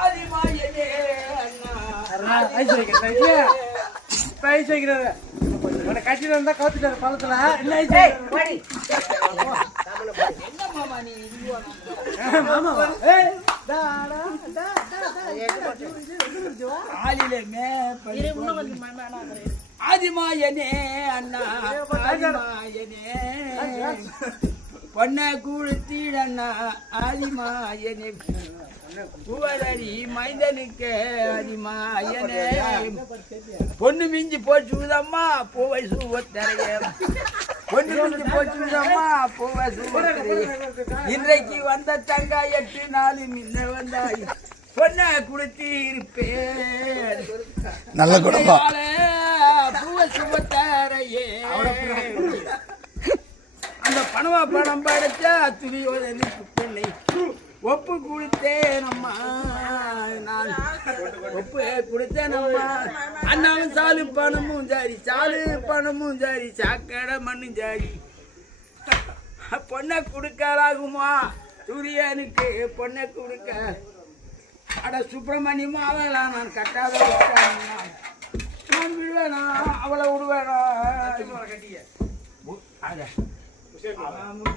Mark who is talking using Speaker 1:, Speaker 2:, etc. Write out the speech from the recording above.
Speaker 1: ஆதிமாயனே அண்ணா
Speaker 2: ice வைக்கிறாரு உன்னை கட்டிட்டு இருந்தா கவுத்துட்டாரு பழத்துல. என்ன ஐஸ் வைக்கிறாரு?
Speaker 1: என்ன மாமா நீ இதுவா
Speaker 2: மாமாவா? ஏய், டா, டா, டா, டா, டா.
Speaker 1: ஆளிலே மே ஆதிமாயனே அண்ணா. ஆதிமாயனே. பொன்ன கூழ்த்தீடண்ணா ஆதிமாயனே. பூவரடி மைந்தனுக்கு ஆதிமாயனே பொண்ணு மிஞ்சி போச்சுதம்மா பூவை சூவத்தரைய. பொண்ணு மிஞ்சி போச்சுதம்மா பூவை சூவத்தரைய. இன்றைக்கு வந்த தங்கா எட்டு நாலு முன்ன வந்தாய். பொண்ண கொடுத்து இருப்பேன்
Speaker 3: நல்ல குடும்பம்.
Speaker 1: பூவை சுமத்தாரையே அந்த பணவா பணம் படைச்சா துரியோதனுக்கு பிள்ளை. ஒப்பு கொடுத்தேன் அம்மா நான் ஒப்பு கொடுத்தேன் அம்மா அண்ணாவும் சாலு பணமும் ஜாரி சாலு பணமும் ஜாரி சாக்கடை மண்ணும் ஜாரி. பொண்ணை கொடுக்கலாகுமா? துரியனுக்கு பொண்ணை கொடுக்க. அட சுப்பிரமணியமும் அவளாம் நான் கட்டாத. நான் விடுவேனா? அவளை விடுவேனா? அவன்